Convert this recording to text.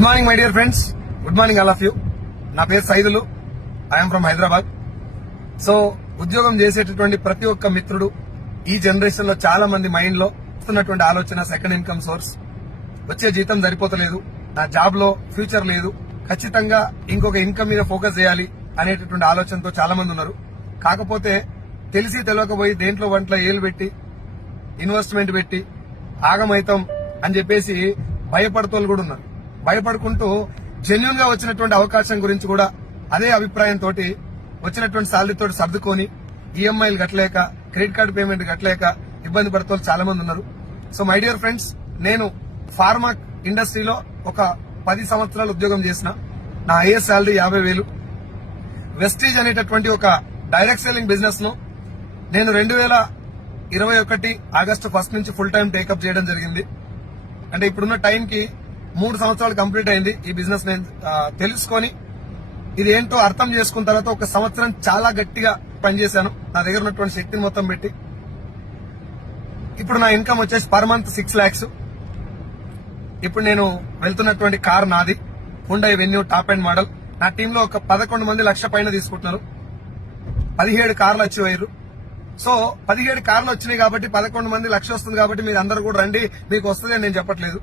Good morning my dear friends, good morning all of you. నా పేరు Saidulu, I'm from Hyderabad. So ఉద్యోగం చేసేటటువంటి ప్రతి ఒక్క మిత్రుడు ఈ జనరేషన్ లో చాలా మంది మైండ్ లో వస్తున్నటువంటి ఆలోచన సెకండ్ ఇన్కమ్ సోర్స్. వచ్చే జీతం సరిపోతలేదు, నా జాబ్ లో ఫ్యూచర్ లేదు, ఖచ్చితంగా ఇంకొక ఇన్కమ్ మీద ఫోకస్ చేయాలి అనేటటువంటి ఆలోచనతో చాలా మంది ఉన్నారు. కాకపోతే తెలిసి తెలియకపోయి దేంట్లో వంటలో ఏలు పెట్టి ఇన్వెస్ట్మెంట్ పెట్టి ఆగమైతం అని చెప్పేసి భయపడుతూ కూడా ఉన్నారు. భయపడుకుంటూ జెన్యున్ గా వచ్చినటువంటి అవకాశం గురించి కూడా అదే అభిప్రాయంతో వచ్చినటువంటి సాలరీ తోటి సర్దుకొని ఈఎంఐలు కట్టలేక క్రెడిట్ కార్డు పేమెంట్ కట్టలేక ఇబ్బంది పడుతూ చాలా మంది ఉన్నారు. సో మై డియర్ ఫ్రెండ్స్, నేను ఫార్మా ఇండస్ట్రీలో ఒక 10 సంవత్సరాలు ఉద్యోగం చేసిన. నా హైయెస్ట్ సాలరీ 50,000. వెస్టీజ్ అనేటటువంటి ఒక డైరెక్ట్ సెల్లింగ్ బిజినెస్ ను నేను 2021 ఆగస్టు 1 నుంచి ఫుల్ టైం టేకప్ చేయడం జరిగింది. అంటే ఇప్పుడున్న టైంకి 3 సంవత్సరాలు కంప్లీట్ అయింది. ఈ బిజినెస్ నేను తెలుసుకొని ఇది ఏంటో అర్థం చేసుకున్న తర్వాత ఒక సంవత్సరం చాలా గట్టిగా పనిచేశాను, నా దగ్గర ఉన్నటువంటి శక్తిని మొత్తం పెట్టి. ఇప్పుడు నా ఇన్కమ్ వచ్చేసి పర్ మంత్ 6 lakhs. ఇప్పుడు నేను వెళ్తున్నటువంటి కార్ నాది, Hyundai venue top and model. నా టీంలో ఒక 11 మంది లక్ష పైన తీసుకుంటున్నారు. 17 కార్లు వచ్చి పోయారు. సో 17 కార్లు వచ్చినాయి కాబట్టి 11 మంది లక్ష వస్తుంది కాబట్టి మీరు అందరూ కూడా రండి, మీకు వస్తుంది అని నేను చెప్పట్లేదు.